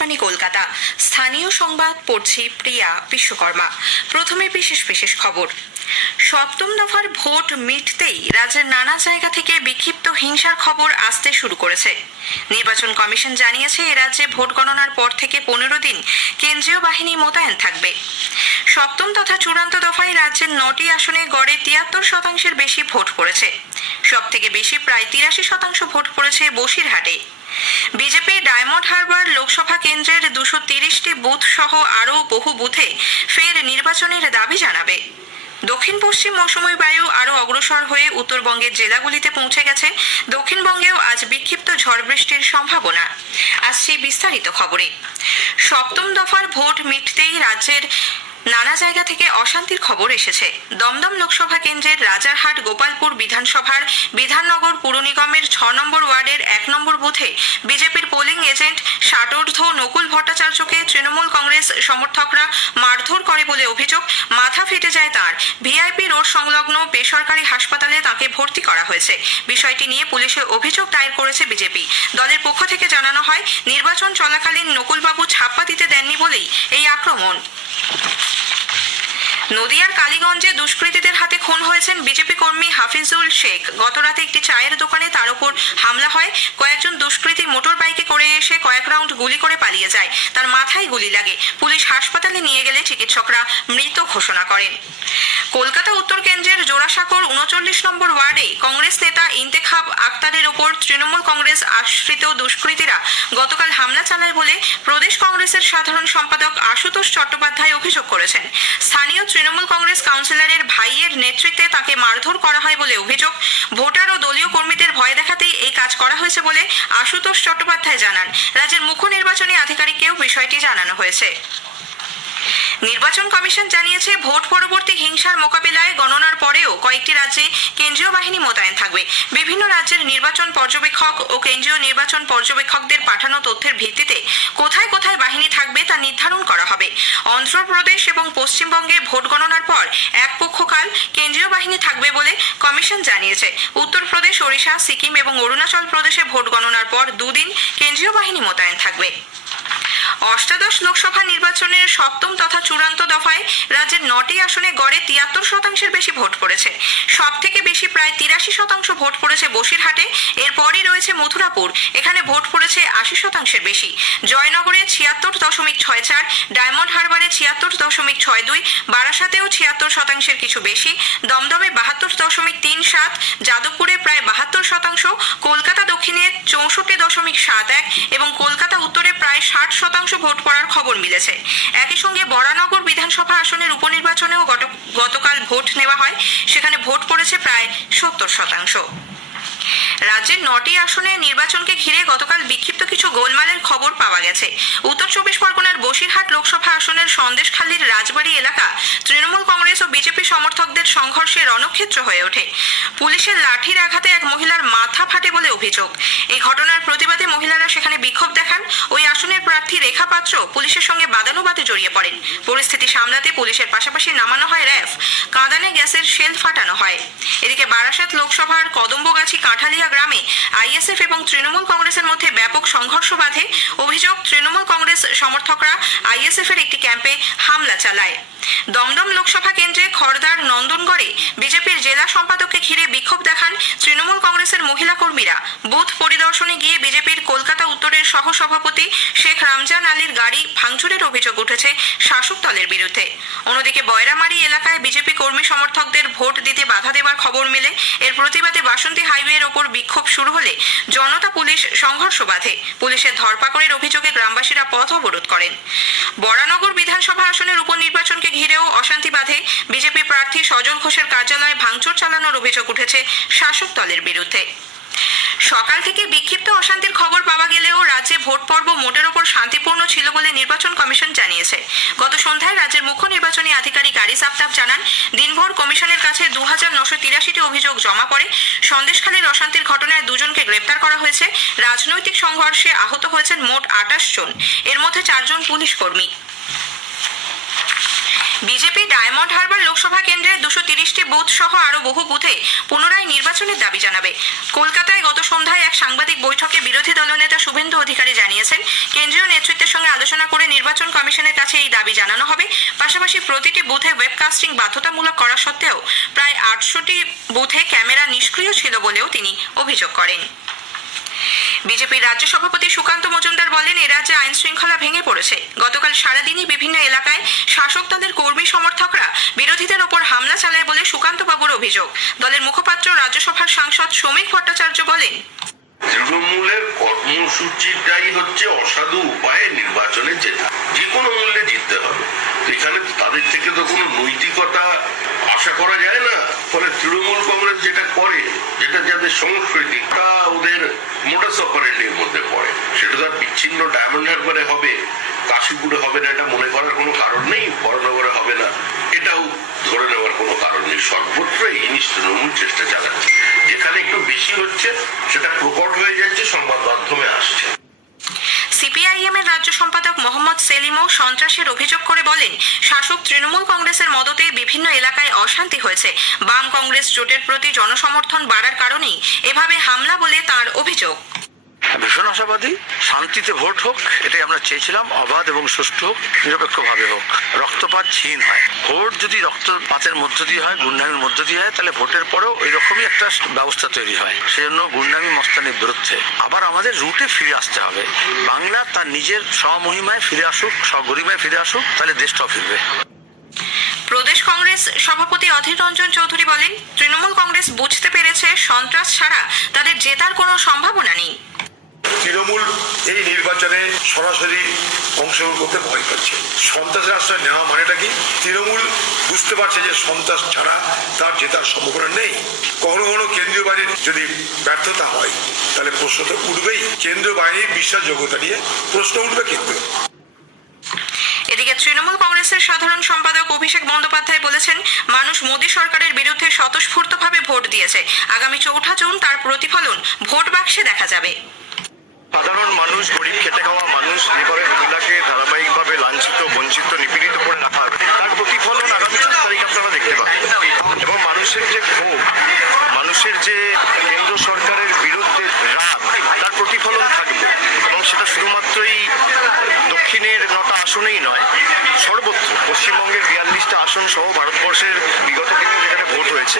আকাশবাণী কলকাতা। স্থানীয় সংবাদ পড়ছি প্রিয়া বিশ্বকর্মা। প্রথমে বিশেষ খবর। সপ্তম দফার ভোট মিটতেই রাজ্যের নানা জায়গা থেকে বিক্ষিপ্ত হিংসার খবর আসতে শুরু করেছে। নির্বাচন কমিশন জানিয়েছে, এ রাজ্যে ভোট গণনার পর থেকে 15 দিন কেন্দ্রীয় বাহিনী মোতায়েন থাকবে। সপ্তম তথা চূড়ান্ত দফায় রাজ্যের 9টি আসনে গড়ে 73% বেশি ভোট পড়েছে। সব থেকে বেশি প্রায় 83% ভোট পড়েছে বসিরহাটে। বিজেপি ডায়মন্ড হারবার লোকসভা কেন্দ্রের 230টি বুথ সহ আরও বহু বুথে ফের নির্বাচনের দাবি জানাবে। দক্ষিণ পশ্চিম মৌসুমী বায়ু আরও অগ্রসর হয়ে উত্তরবঙ্গের জেলাগুলিতে পৌঁছে গেছে। দক্ষিণবঙ্গেও আজ বিক্ষিপ্ত ঝড় বৃষ্টির সম্ভাবনা। আসছে বিস্তারিত খবরে। সপ্তম দফার ভোট মিটতেই রাজ্যের নানা জায়গা থেকে অশান্তির খবর এসেছে। দমদম লোকসভা কেন্দ্রের রাজারহাট গোপালপুর বিধানসভার বিধাননগর পুর নিগমের 6 নম্বর ওয়ার্ডের 1 নম্বর বুথে বিজেপির পোলিং এজেন্ট ষাটোর্ধ্ব নকুল ভট্টাচার্যকে তৃণমূল কংগ্রেস সমর্থকরা মারধর করে বলে অভিযোগ। মাথা ফেটে যায় তাঁর। ভিআইপি রোড সংলগ্ন বেসরকারি হাসপাতালে তাঁকে ভর্তি করা হয়েছে। বিষয়টি নিয়ে পুলিশে অভিযোগ দায়ের করেছে বিজেপি। দলের পক্ষ থেকে জানানো হয়, নির্বাচন চলাকালীন নকুলবাবু ছাপ্পা দিতে দেননি বলেই এই আক্রমণ। নদিয়ার কালীগঞ্জে দুষ্কৃতীদের হাতে খুন হয়েছেন বিজেপি কর্মী হাফিজুল শেখ। গতরাতে একটি চায়ের দোকানে তার উপর হামলা হয়। কয়েকজন দুষ্কৃতী মোটর বাইকে করে এসে কয়েক রাউন্ড গুলি করে পালিয়ে যায়। তার মাথায় গুলি লাগে। পুলিশ হাসপাতালে নিয়ে গেলে চিকিৎসকরা মৃত ঘোষণা করেন। কলকাতা উত্তর কেন্দ্রের জোড়াসাঁকোর 39 নম্বর ওয়ার্ডে কংগ্রেস নেতা ইন্তেখাব আক্তারের ওপর তৃণমূল কংগ্রেস আশ্রিত দুষ্কৃতীরা গতকাল হামলা চালায় বলে প্রদেশ কংগ্রেসের সাধারণ সম্পাদক আশুতোষ চট্টোপাধ্যায় অভিযোগ করেছেন। স্থানীয় তৃণমূল কংগ্রেস কাউন্সিলরের ভাইয়ের নেতৃত্বে তাকে মারধর করা হয় বলে অভিযোগ। ভোটার ও দলীয় কর্মীদের ভয় দেখাতেই এই কাজ করা হয়েছে বলে আশুতোষ চট্টোপাধ্যায় জানান। রাজ্যের মুখ্য নির্বাচনী আধিকারিককেও বিষয়টি জানানো হয়েছে। নির্বাচন কমিশন জানিয়েছে, ভোট পরবর্তী হিংসার মোকাবিলায় গণনার পরেও কয়েকটি রাজ্যে কেন্দ্রীয় বাহিনী মোতায়েন থাকবে। বিভিন্ন রাজ্যের নির্বাচন পর্যবেক্ষক ও কেন্দ্রীয় নির্বাচন পর্যবেক্ষকদের পাঠানো তথ্যের ভিত্তিতে কোথায় কোথায় বাহিনী থাকবে তা নির্ধারণ করা হবে। অন্ধ্রপ্রদেশ এবং পশ্চিমবঙ্গে ভোট গণনার পর এক পক্ষকাল কেন্দ্রীয় বাহিনী থাকবে বলে কমিশন জানিয়েছে। উত্তরপ্রদেশ, ওড়িশা, সিকিম এবং অরুণাচল প্রদেশে ভোট গণনার পর 2 দিন কেন্দ্রীয় বাহিনী মোতায়েন থাকবে। অষ্টাদশ লোকসভা নির্বাচনের সপ্তম তথা চূড়ান্ত দফায় রাজ্যের 9টি আসনে গড়ে 73% বেশি ভোট পড়েছে। সব থেকে বেশি প্রায় 83% ভোট পড়েছে বসিরহাটে। এরপরই রয়েছে মথুরাপুর, এখানে ভোট পড়েছে 80%-এর বেশি। জয়নগরে 76.64, ডায়মন্ড হারবারে 76.62, বারাসাতেও 76%-এর কিছু বেশি, দমদমে 72.37, যাদবপুরে প্রায় 72%, কলকাতা দক্ষিণে 64.71 এবং কলকাতা উত্তরে প্রায় 60% ভোট পড়ার খবর মিলেছে। একই সঙ্গে বরানগর বিধানসভা আসনের উপনির্বাচনেও গতকাল ভোট নেওয়া হয়। সেখানে ভোট পড়েছে প্রায় 70%। রাজ্যের 9টি আসনে নির্বাচনকে ঘিরে গতকাল বিক্ষিপ্ত কিছু গোলমালের খবর পাওয়া গেছে। উত্তর 24 পরগনার বসিরহাট লোকসভা আসনের সন্দেশখালীর রাজবাড়ি এলাকা তৃণমূল কংগ্রেস ও বিজেপি সমর্থকদের সংঘর্ষে রণক্ষেত্র হয়ে ওঠে। পুলিশের লাঠির আঘাতে এক মহিলার মাথা ফাটে বলে অভিযোগ। এই ঘটনার প্রতিবাদে মহিলারা সেখানে বিক্ষোভ দেখান। ওই আসনের প্রার্থী রেখা পাত্র পুলিশের সঙ্গে বাদানুবাদে জড়িয়ে পড়েন। পরিস্থিতি সামলাতে পুলিশের পাশাপাশি নামানো হয় র্যাফ। কাঁদানে গ্যাসের শেল ফাটানো হয়। এদিকে বারাসাত লোকসভার কদম্বগাছি কাঁঠালিয়া গ্রামে আইএসএফ এবং তৃণমূল কংগ্রেসের মধ্যে ব্যাপক সংঘর্ষ বাধে। অভিযোগ, তৃণমূল কংগ্রেস সমর্থকরা আইএসএফ এর একটি ক্যাম্পে হামলা চালায়। দমদম লোকসভা কেন্দ্রে খড়দার নন্দনগড়ে বিজেপির জেলা সম্পাদককে ঘিরে বিক্ষোভ দেখান তৃণমূল কংগ্রেসের মহিলা কর্মীরা। বুথ পরিদর্শনে গিয়ে বিজেপির কলকাতা উত্তরের সহসভাপতি শেখ রামজান আলীর গাড়ি ভাঙচুরের অভিযোগ উঠেছে শাসক দলের বিরুদ্ধে। অন্যদিকে বয়রামারি এলাকায় বিজেপি কর্মী সমর্থকদের ভোট দিতে বাধা দেওয়ার খবর মেলে। এর প্রতিবাদে বাসন্তী হাইওয়ের ওপর বিক্ষোভ শুরু হলে জনতা পুলিশ সংঘর্ষ বাধে। পুলিশের ধরপাকড়ের অভিযোগে গ্রামবাসীরা পথ অবরোধ করেন। বরানগর বিধানসভা আসনের উপনির্বাচনকে ঘিরেও অশান্তি বাধে। বিজেপি প্রার্থী সজল ঘোষের কার্যালয়ে ভাঙচুর চালানোর অভিযোগ উঠেছে শাসক দলের বিরুদ্ধে। সকাল থেকে বিক্ষিপ্ত অশান্তির খবর পাওয়া গেলেও রাজ্যে ভোট পর্ব মোটের ওপর শান্তিপূর্ণ ছিল বলে নির্বাচন কমিশন জানিয়েছে। গত সন্ধ্যায় রাজ্যের মুখ্য নির্বাচনী আধিকারিক আরিস আফতাব জানান, দিনভর কমিশনের কাছে 2983টি অভিযোগ জমা পড়ে। সন্দেশখালীর অশান্তির ঘটনায় 2 জনকে গ্রেপ্তার করা হয়েছে। রাজনৈতিক সংঘর্ষে আহত হয়েছেন মোট 28 জন, এর মধ্যে 4 জন পুলিশ কর্মী। বিজেপি ডায়মন্ড হারবার লোকসভা কেন্দ্রের 230টি বুথ সহ আরো বহু বুথে পুনরায় নির্বাচনের দাবি জানাবে। কলকাতায় গত সন্ধ্যায় এক সাংবাদিক বৈঠকে বিরোধী দলনেতা শুভেন্দু অধিকারী জানিয়েছেন, কেন্দ্রীয় নেতৃত্বের সঙ্গে নির্বাচন কমিশনের কাছে এই দাবি জানানো হবে। পাশাপাশি প্রতিটি বুথে ওয়েবকাস্টিং বাধ্যতামূলক করা সত্ত্বেও প্রায় 800টি বুথে ক্যামেরা নিষ্ক্রিয় ছিল বলেও তিনি অভিযোগ করেন। বিজেপির রাজ্য সভাপতি সুকান্ত মজুমদার বলেন, এ রাজ্যে আইন শৃঙ্খলা ভেঙে পড়েছে। গতকাল সারাদিনই বিভিন্ন এলাকায় শাসক দলের কর্মী সমর্থকরা বিরোধীদের ওপর হামলা চালায় বলে সুকান্ত বাবুর অভিযোগ। দলের মুখপাত্র রাজ্যসভার সাংসদ শ্রমিক ভট্টাচার্য বলেন, তৃণমূলের কর্মসূচিটাই হচ্ছে অসাধু উপায়ে নির্বাচনে জেতা, যে কোনো মূল্যে জিততে হবে। এখানে তাদের থেকে তো কোনো নৈতিকতা আশা করা যায় না। ফলে তৃণমূল কংগ্রেস যেটা করে, যেটা যাদের সংস্কৃতি, তা ওদের মোডাস অপারেন্ডির মধ্যে পড়ে। সেটা তার বিচ্ছিন্ন ডায়মন্ড হারবারে হবে, কাশীপুরে হবে না, এটা মনে করার কোনো কারণ নেই। বড়নগরে হবে না, এটাও ধরে নেওয়ার কোনো কারণ নেই। সর্বত্র এই জিনিস তৃণমূল চেষ্টা চালাচ্ছে। যেখানে একটু বেশি হচ্ছে সেটা প্রকট হয়ে যাচ্ছে, সংবাদ মাধ্যমে আসছে। সিপিআইএম এর রাজ্য সম্পাদক মোহাম্মদ সেলিমও সন্ত্রাসের অভিযোগ করে বলেন, শাসক তৃণমূল কংগ্রেসের মদতে বিভিন্ন এলাকায় অশান্তি হয়েছে। বাম কংগ্রেস জোটের প্রতি জনসমর্থন বাড়ার কারণেই এভাবে হামলা বলে তার অভিযোগ। ভীষণ আশাবাদী, শান্তিতে ভোট হোক, এটাই আমরা চেয়েছিলাম। অবাধ এবং সুষ্ঠু হোক, নিরপেক্ষভাবে হোক, রক্তপাত ক্ষীণ হয়। ভোট যদি রক্তপাতের মধ্য দিয়ে হয়, গুন্ডামির মধ্য দিয়ে হয়, তাহলে ভোটের পরেও ওই রকমই একটা ব্যবস্থা তৈরি হয়। সেজন্য গুন্ডামি মস্তানির বিরুদ্ধে আবার আমাদের রুটে ফিরে আসতে হবে। বাংলা তার নিজের স্বমহিমায় ফিরে আসুক, স্বগরিমায় ফিরে আসুক, তাহলে দেশটাও ফিরবে। প্রদেশ কংগ্রেস সভাপতি অধীর রঞ্জন চৌধুরী বলেন, তৃণমূল কংগ্রেস বুঝতে পেরেছে সন্ত্রাস ছাড়া তাদের জেতার কোনো সম্ভাবনা নেই। তৃণমূল এই নির্বাচনে সরাসরি অংশগ্রহণ করতে ভয় পাচ্ছে। সন্ত্রাসের আশ্রয় নেওয়া মানেটা কি? তৃণমূল বুঝতে পারছে যে সন্ত্রাস ছাড়া তার জেতার সম্ভাবনা নেই। কখনো কখনো কেন্দ্রীয় বাহিনীর যদি ব্যর্থতা হয় তাহলে প্রশ্ন তো উঠবেই। কেন্দ্রীয় বাহিনীর বিশ্বাসযোগ্যতা নিয়ে প্রশ্ন উঠবে কিন্তু। এদিকে তৃণমূল কংগ্রেসের সাধারণ সম্পাদক অভিষেক বন্দ্যোপাধ্যায় বলেছেন, মানুষ মোদী সরকারের বিরুদ্ধে স্বতঃস্ফূর্তভাবে ভোট দিয়েছে। আগামী 4 জুন তার প্রতিফলন ভোট বাক্সে দেখা যাবে। সাধারণ মানুষ, গরিব খেটে খাওয়া মানুষ যেভাবে মহিলাকে ধারাবাহিকভাবে লাঞ্ছিত, বঞ্চিত, নিপীড়িত করে রাখা হবে, তার প্রতিফলন আগামী 4 তারিখ আপনারা দেখতে পাবেন। এবং মানুষের যে ক্ষোভ, মানুষের যে কেন্দ্র সরকারের বিরুদ্ধে রাগ, তার প্রতিফলন থাকবে। এবং সেটা শুধুমাত্রই দক্ষিণের 9টা আসনেই নয়, সর্বত্র পশ্চিমবঙ্গের 42টা আসন সহ ভারতবর্ষের বিগত দিনে যেখানে ভোট হয়েছে,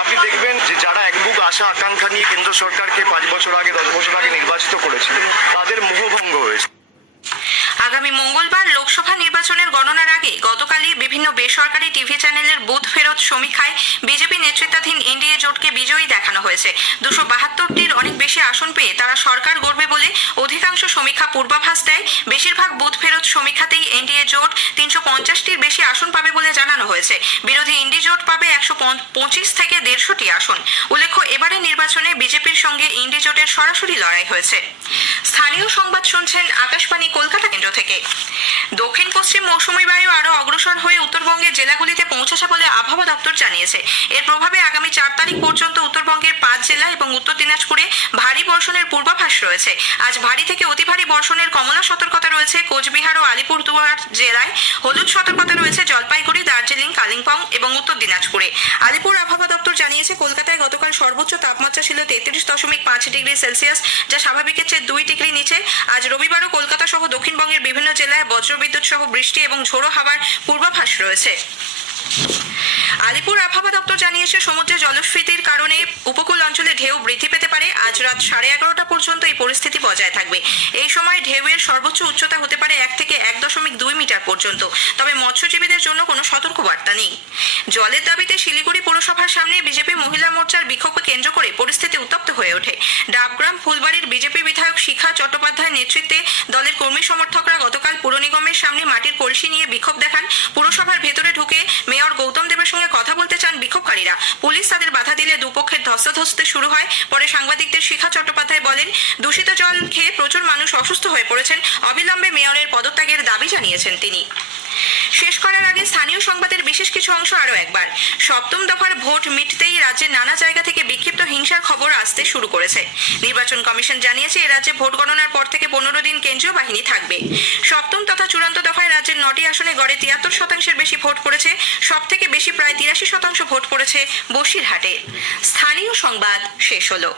আপনি দেখবেন যে যারা একবুক আশা আকাঙ্ক্ষা নিয়ে কেন্দ্র সরকারকে 5 বছর আগে, 10 বছর আগে নির্বাচিত করেছিল, তাদের মোহভঙ্গ হয়েছে। আগামী মঙ্গলবার লোকসভা নির্বাচনের গণনার আগে গতকালই বিভিন্ন বেসরকারি টিভি চ্যানেলের বুথ ফেরত সমীক্ষায় বিজেপি নেতৃত্বাধীন এনডিএ জোটকে বিজয়ী দেখানো হয়েছে। 272টির অনেক বেশি আসন পেয়ে তারা সরকার গড়বে বলে অধিকাংশ সমীক্ষা পূর্বাভাস দেয়। বেশিরভাগ বুথ ফেরত সমীক্ষাতেই এনডিএ জোট 350টির বেশি আসন পাবে বলে জানানো হয়েছে। বিরোধী ইন্ডি জোট পাবে 125 থেকে 150টি আসন। উল্লেখ্য, এবারে নির্বাচনে বিজেপির সঙ্গে ইন্ডি জোটের সরাসরি লড়াই হয়েছে। স্থানীয় সংবাদ শুনছেন আকাশবাণী কলকাতা কেন্দ্র থেকে। দক্ষিণ পশ্চিম মৌসুমী বায়ু আরও অগ্রসর হয়ে উত্তরবঙ্গের জেলাগুলিতে পৌঁছেছে বলে আবহাওয়া দপ্তর জানিয়েছে। এর প্রভাবে আগামী 4 তারিখ পর্যন্ত উত্তরবঙ্গের 5 জেলা এবং উত্তর দিনাজপুরে ভারী বর্ষণের পূর্বাভাস রয়েছে। আজ ভারী থেকে অতি ভারী বর্ষণের কমলা সতর্কতা রয়েছে কোচবিহার ও আলিপুরদুয়ার জেলায়। হলুদ সতর্কতা রয়েছে জলপাইগুড়ি, দার্জিলিং, কালিম্পং এবং উত্তর দিনাজপুরে। আলিপুর আবহাওয়া দপ্তর জানিয়েছে, কলকাতায় গতকাল সর্বোচ্চ তাপমাত্রা ছিল 33.5 ডিগ্রি সেলসিয়াস, যা স্বাভাবিকের চেয়ে 2 ডিগ্রি নিচে। আজ রবিবারও কলকাতা সহ দক্ষিণবঙ্গের বিভিন্ন জেলায় বজ্রবিদ্যুৎ সহ বৃষ্টি এবং ঝোড়ো হাওয়ার পূর্বাভাস রয়েছে। আলিপুর আবহাওয়া দপ্তর জানিয়েছে, সমুদ্রে জলস্ফীতির কারণে উপকূল অঞ্চলে ঢেউ বৃদ্ধি পেতে পারে। আজ রাত 11:30 পর্যন্ত এই পরিস্থিতি বজায় থাকবে। এই সময় ঢেউয়ের সর্বোচ্চ উচ্চতা হতে পারে 1 থেকে 1.2 মিটার পর্যন্ত। তবে মৎস্যজীবীদের জন্য কোনো সতর্কবার্তা নেই। জলের দাবিতে শিলিগুড়ি পৌরসভার সামনে বিজেপি মহিলা মোর্চার বিক্ষোভকে কেন্দ্র করে পরিস্থিতি উত্তপ্ত হয়ে ওঠে। ডাবগ্রাম ফুলবাড়ির বিজেপি বিধায়ক শিখা চট্টোপাধ্যায়ের নেতৃত্বে দলের কর্মী সমর্থকরা গতকাল পুর নিগমের সামনে মাটির কলসি নিয়ে বিক্ষোভ দেখান। পুরসভার ভেতরে ঢুকে মেয়র গৌতম দেবের সঙ্গে কথা বলতে চান বিক্ষোভকারীরা। পুলিশ তাদের বাধা দিলে দুপক্ষের ধস্তাধস্তি শুরু হয়। পরে সাংবাদিকদের শিখা চট্টোপাধ্যায় বলেন, দূষিত জল খেয়ে প্রচুর মানুষ অসুস্থ হয়ে পড়েছেন। অবিলম্বে মেয়রের পদত্যাগের দাবি জানিয়েছেন তিনি। শেষ করার আগে স্থানীয় সংবাদের বিশেষ কিছু অংশ আরও একবার। 7ম দফার ভোট মিটতেই রাজ্যের নানা জায়গা থেকে বিক্ষিপ্ত হিংসার খবর আসতে শুরু করেছে। নির্বাচন কমিশন জানিয়েছে, এ রাজ্যে ভোট গণনার পর থেকে 15 দিন কেন্দ্রীয় বাহিনী থাকবে। 7ম তথা চূড়ান্ত দফায় রাজ্যের 9টি আসনে গড়ে 73% বেশি ভোট পড়েছে। সব থেকে বেশি প্রায় 83% ভোট পড়েছে বসিরহাটে। স্থানীয় সংবাদ শেষ হলো।